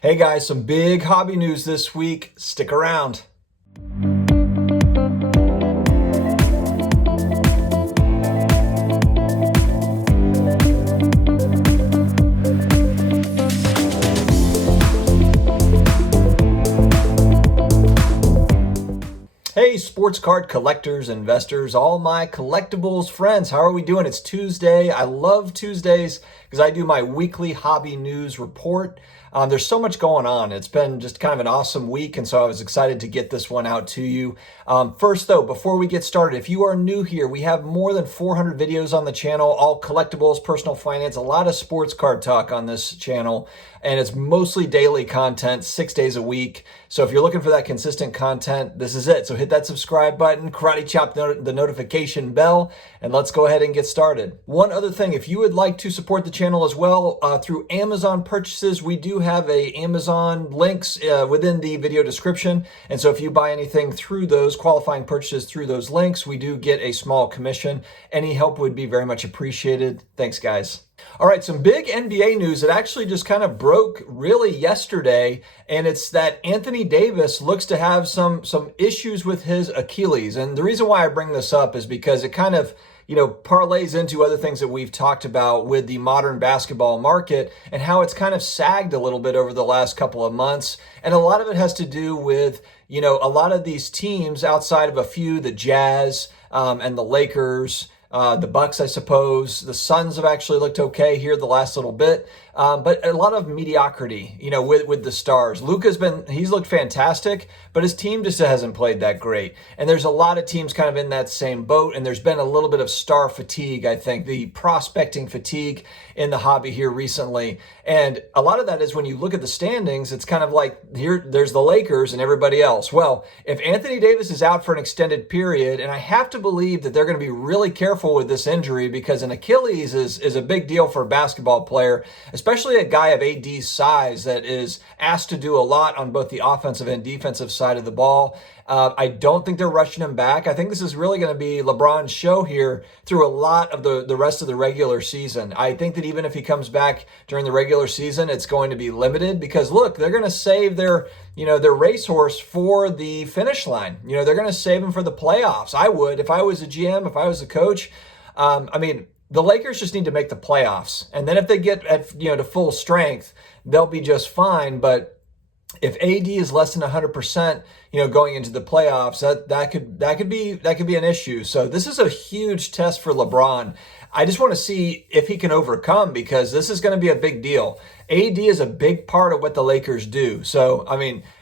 Hey guys, some big hobby news this week. Stick around. Hey, sports card collectors, investors, all my collectibles friends, how are we doing? It's Tuesday. I love Tuesdays because I do my weekly hobby news report. There's so much going on. It's been just kind of an awesome week, and so I was excited to get this one out to you. First, though, before we get started, if you are new here, we have more than 400 videos on the channel, all collectibles, personal finance, a lot of sports card talk on this channel, and it's mostly daily content, 6 days a week. So if you're looking for that consistent content, this is it. So hit that subscribe button, karate chop the notification bell, and let's go ahead and get started. One other thing, if you would like to support the channel as well through Amazon purchases, we do have a Amazon links within the video description. And so if you buy anything through those qualifying purchases through those links, we do get a small commission. Any help would be very much appreciated. Thanks, guys. All right, some big NBA news that actually just kind of broke really yesterday, and it's that Anthony Davis looks to have some issues with his Achilles. And the reason why I bring this up is because it kind of parlays into other things that we've talked about with the modern basketball market and how it's kind of sagged a little bit over the last couple of months. And a lot of it has to do with, a lot of these teams outside of a few, the Jazz and the Lakers, the Bucks, I suppose. The Suns have actually looked okay here the last little bit, but a lot of mediocrity, with the stars. He's looked fantastic, but his team just hasn't played that great. And there's a lot of teams kind of in that same boat, and there's been a little bit of star fatigue, I think, the prospecting fatigue in the hobby here recently. And a lot of that is when you look at the standings, it's kind of like there's the Lakers and everybody else. Well, if Anthony Davis is out for an extended period, and I have to believe that they're going to be really careful with this injury because an Achilles is a big deal for a basketball player, especially a guy of AD's size that is asked to do a lot on both the offensive and defensive side of the ball. I don't think they're rushing him back. I think this is really going to be LeBron's show here through a lot of the rest of the regular season. I think that even if he comes back during the regular season, it's going to be limited because, look, they're going to save their racehorse for the finish line. They're going to save him for the playoffs. I would, if I was a GM, if I was a coach. The Lakers just need to make the playoffs. And then if they get to full strength, they'll be just fine. But if AD is less than 100%, going into the playoffs, that could be an issue. So this is a huge test for LeBron. I just want to see if he can overcome because this is going to be a big deal. AD is a big part of what the Lakers do. So,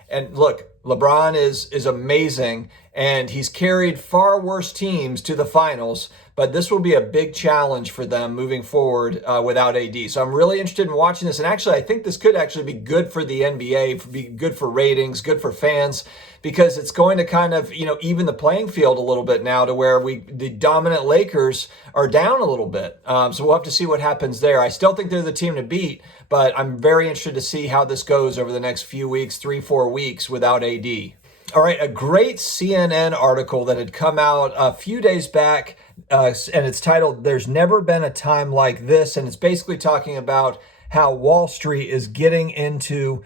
and look, LeBron is amazing, and he's carried far worse teams to the finals, but this will be a big challenge for them moving forward without AD. So I'm really interested in watching this, and actually I think this could actually be good for the NBA, be good for ratings, good for fans, because it's going to kind of, even the playing field a little bit now to where the dominant Lakers are down a little bit. So we'll have to see what happens there. I still think they're the team to beat, but I'm very interested to see how this goes over the next few weeks, 3-4 weeks without AD. All right, a great CNN article that had come out a few days back, and it's titled, "There's Never Been a Time Like This," and it's basically talking about how Wall Street is getting into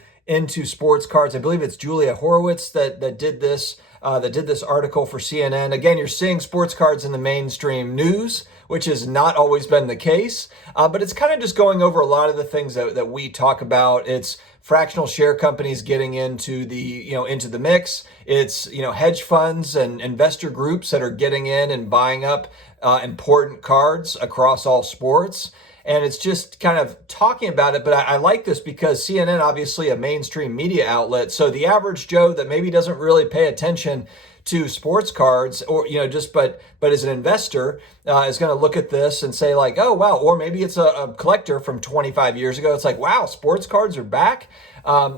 sports cards. I believe it's Julia Horowitz that did this article for CNN. Again, you're seeing sports cards in the mainstream news, which has not always been the case, but it's kind of just going over a lot of the things that we talk about. It's fractional share companies getting into the mix. It's hedge funds and investor groups that are getting in and buying up important cards across all sports. And it's just kind of talking about it. But I like this because CNN, obviously a mainstream media outlet. So the average Joe that maybe doesn't really pay attention to sports cards or, but as an investor is going to look at this and say like, oh, wow. Or maybe it's a collector from 25 years ago. It's like, wow, sports cards are back.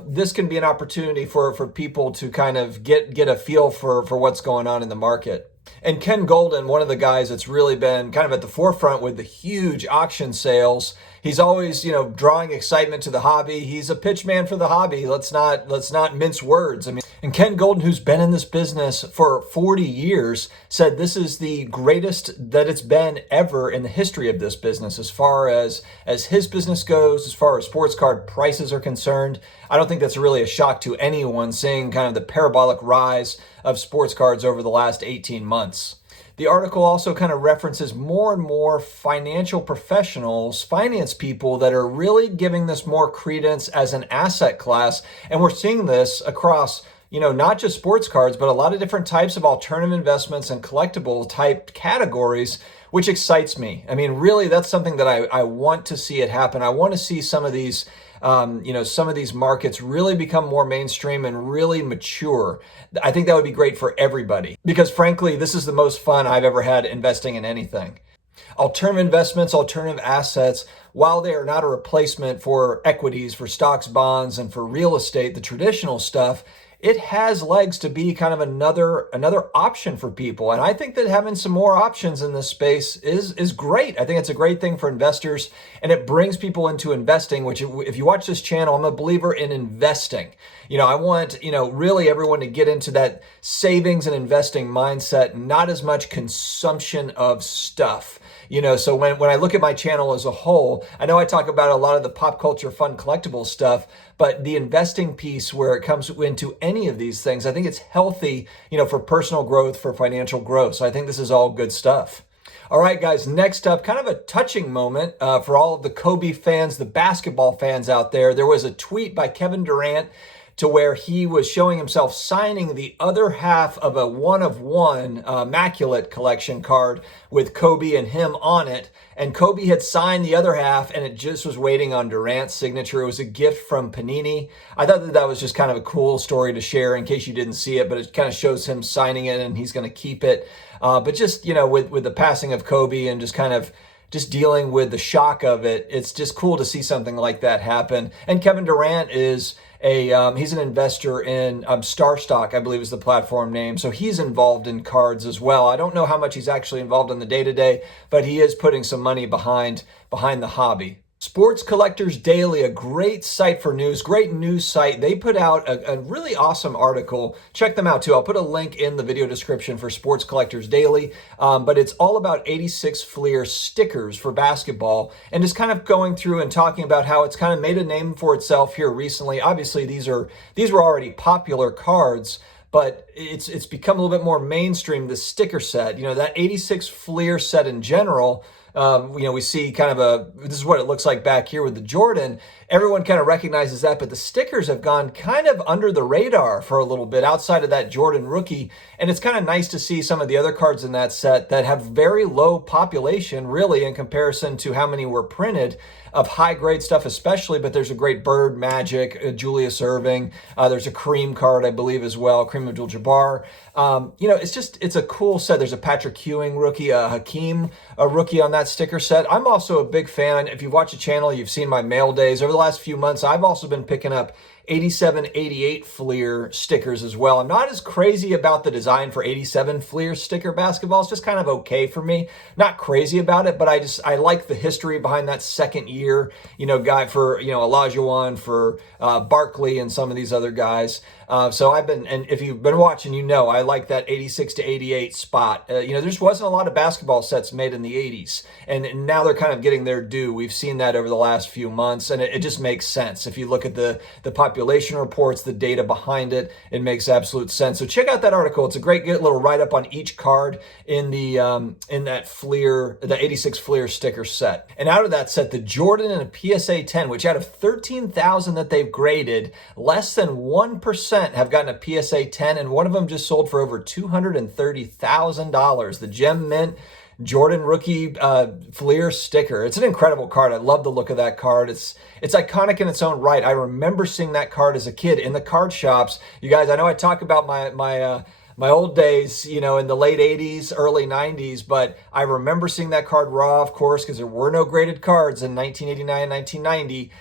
This can be an opportunity for people to kind of get a feel for what's going on in the market. And Ken Golden, one of the guys that's really been kind of at the forefront with the huge auction sales, he's always, drawing excitement to the hobby. He's a pitch man for the hobby. Let's not mince words. And Ken Golden, who's been in this business for 40 years, said this is the greatest that it's been ever in the history of this business as far as his business goes, as far as sports card prices are concerned. I don't think that's really a shock to anyone seeing kind of the parabolic rise of sports cards over the last 18 months. The article also kind of references more and more financial professionals, finance people that are really giving this more credence as an asset class. And we're seeing this across not just sports cards, but a lot of different types of alternative investments and collectible type categories, which excites me. I mean, really, that's something that I want to see it happen. I want to see some of these, some of these markets really become more mainstream and really mature. I think that would be great for everybody because, frankly, this is the most fun I've ever had investing in anything. Alternative investments, alternative assets, while they are not a replacement for equities, for stocks, bonds, and for real estate, the traditional stuff, it has legs to be kind of another option for people. And I think that having some more options in this space is great. I think it's a great thing for investors, and it brings people into investing, which if you watch this channel, I'm a believer in investing. I want, really everyone to get into that savings and investing mindset, not as much consumption of stuff. So when I look at my channel as a whole, I know I talk about a lot of the pop culture fun collectible stuff, but the investing piece where it comes into any of these things, I think it's healthy, for personal growth, for financial growth. So I think this is all good stuff. All right, guys, next up, kind of a touching moment for all of the Kobe fans, the basketball fans out there. There was a tweet by Kevin Durant to where he was showing himself signing the other half of a one-of-one Immaculate Collection card with Kobe and him on it. And Kobe had signed the other half, and it just was waiting on Durant's signature. It was a gift from Panini. I thought that was just kind of a cool story to share in case you didn't see it, but it kind of shows him signing it, and he's going to keep it. But just, with the passing of Kobe and just dealing with the shock of it, it's just cool to see something like that happen. And Kevin Durant is he's an investor in Star Stock, I believe is the platform name. So he's involved in cards as well. I don't know how much he's actually involved in the day-to-day, but he is putting some money behind the hobby. Sports Collectors Daily, a great site for news, great news site. They put out a really awesome article. Check them out too. I'll put a link in the video description for Sports Collectors Daily, but it's all about 86 Fleer stickers for basketball and just kind of going through and talking about how it's kind of made a name for itself here recently. Obviously, these were already popular cards, but it's become a little bit more mainstream, the sticker set. That 86 Fleer set in general, we see kind of this is what it looks like back here with the Jordan. Everyone kind of recognizes that, but the stickers have gone kind of under the radar for a little bit outside of that Jordan rookie. And it's kind of nice to see some of the other cards in that set that have very low population, really, in comparison to how many were printed of high grade stuff, especially. But there's a great Bird Magic, Julius Erving. There's a Kareem card, I believe, as well, Kareem Abdul-Jabbar. It's a cool set. There's a Patrick Ewing rookie, a Hakeem, a rookie on that sticker set. I'm also a big fan. If you've watched the channel, you've seen my mail days. Over the last few months, I've also been picking up 87, 88 Fleer stickers as well. I'm not as crazy about the design for 87 Fleer sticker basketball. It's just kind of okay for me. Not crazy about it, but I like the history behind that second year, guy for, Olajuwon, for Barkley and some of these other guys. So and if you've been watching, I like that 86 to 88 spot. There just wasn't a lot of basketball sets made in the 80s, and now they're kind of getting their due. We've seen that over the last few months, and it just makes sense. If you look at the population reports, the data behind it, it makes absolute sense. So check out that article. It's a great little write-up on each card in that Fleer, the 86 Fleer sticker set. And out of that set, the Jordan and a PSA 10, which out of 13,000 that they've graded, less than 1% have gotten a PSA 10, and one of them just sold for over $230,000. The Gem Mint Jordan rookie Fleer sticker. It's an incredible card. I love the look of that card. It's iconic in its own right. I remember seeing that card as a kid in the card shops. You guys, I know I talk about my old days, in the late 80s, early 90s, but I remember seeing that card raw, of course, because there were no graded cards in 1989 and 1990.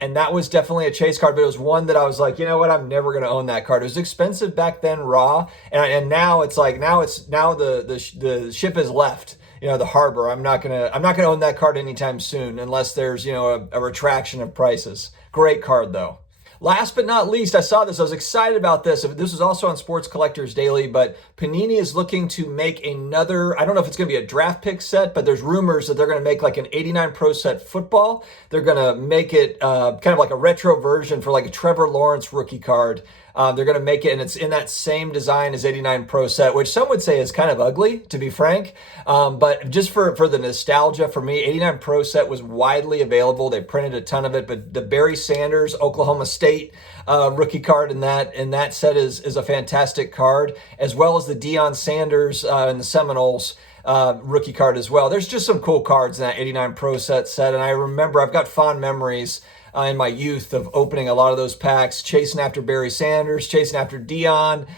And that was definitely a chase card, but it was one that I was like, you know what, I'm never going to own that card. It was expensive back then, raw, and now it's like the ship has left, the harbor. I'm not gonna own that card anytime soon unless there's a retraction of prices. Great card though. Last but not least, I saw this. I was excited about this. This was also on Sports Collectors Daily, but Panini is looking to make another, I don't know if it's going to be a draft pick set, but there's rumors that they're going to make like an 89 Pro set football. They're going to make it kind of like a retro version for like a Trevor Lawrence rookie card. They're going to make it, and it's in that same design as 89 Pro set, which some would say is kind of ugly, to be frank. But just for the nostalgia, for me, 89 Pro set was widely available. They printed a ton of it, but the Barry Sanders, Oklahoma State rookie card in that set is a fantastic card, as well as the Deion Sanders and the Seminoles rookie card as well. There's just some cool cards in that 89 Pro set, and I remember I've got fond memories in my youth of opening a lot of those packs, chasing after Barry Sanders, chasing after Deion,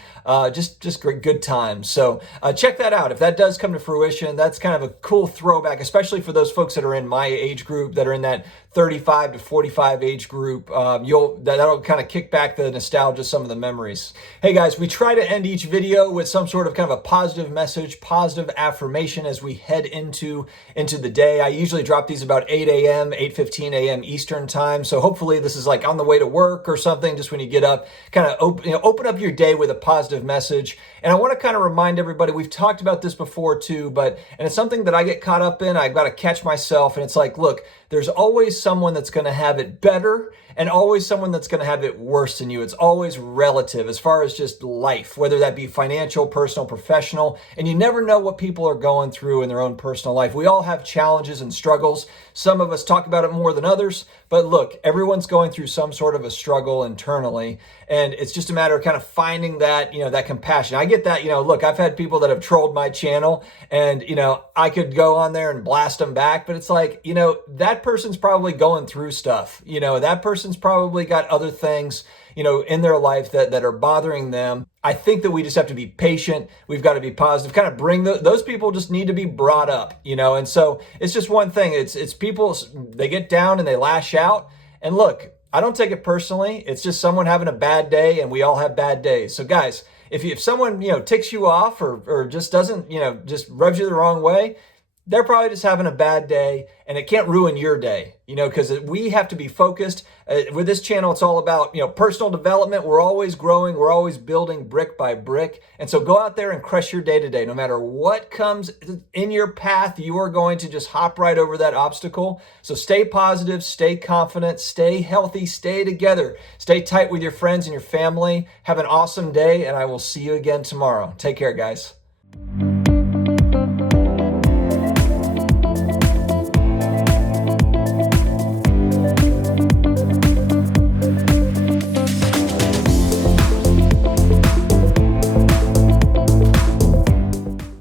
just great, good times. So check that out. If that does come to fruition, that's kind of a cool throwback, especially for those folks that are in my age group, that are in that 35 to 45 age group. That'll kind of kick back the nostalgia, some of the memories. Hey guys, we try to end each video with some sort of kind of a positive message, positive affirmation as we head into the day. I usually drop these about 8 a.m., 8:15 a.m. Eastern time. So hopefully this is like on the way to work or something, just when you get up, kind of open up your day with a positive message. And I want to kind of remind everybody, we've talked about this before too, and it's something that I get caught up in. I've got to catch myself. And it's like, look, there's always someone that's going to have it better and always someone that's going to have it worse than you. It's always relative as far as just life, whether that be financial, personal, professional, and you never know what people are going through in their own personal life. We all have challenges and struggles. Some of us talk about it more than others, but look, everyone's going through some sort of a struggle internally, and it's just a matter of kind of finding that, that compassion. I get that, look, I've had people that have trolled my channel, and, I could go on there and blast them back, but it's like, that person's probably going through stuff. That person's probably got other things, in their life that are bothering them. I think that we just have to be patient. We've got to be positive, kind of bring those people just need to be brought up, and so it's just one thing. It's people, they get down and they lash out. And look, I don't take it personally. It's just someone having a bad day, and we all have bad days. So guys, if someone, ticks you off or just doesn't, just rubs you the wrong way, they're probably just having a bad day, and it can't ruin your day, because we have to be focused. With this channel, it's all about, personal development. We're always growing. We're always building brick by brick. And so go out there and crush your day to day. No matter what comes in your path, you are going to just hop right over that obstacle. So stay positive, stay confident, stay healthy, stay together, stay tight with your friends and your family. Have an awesome day, and I will see you again tomorrow. Take care, guys.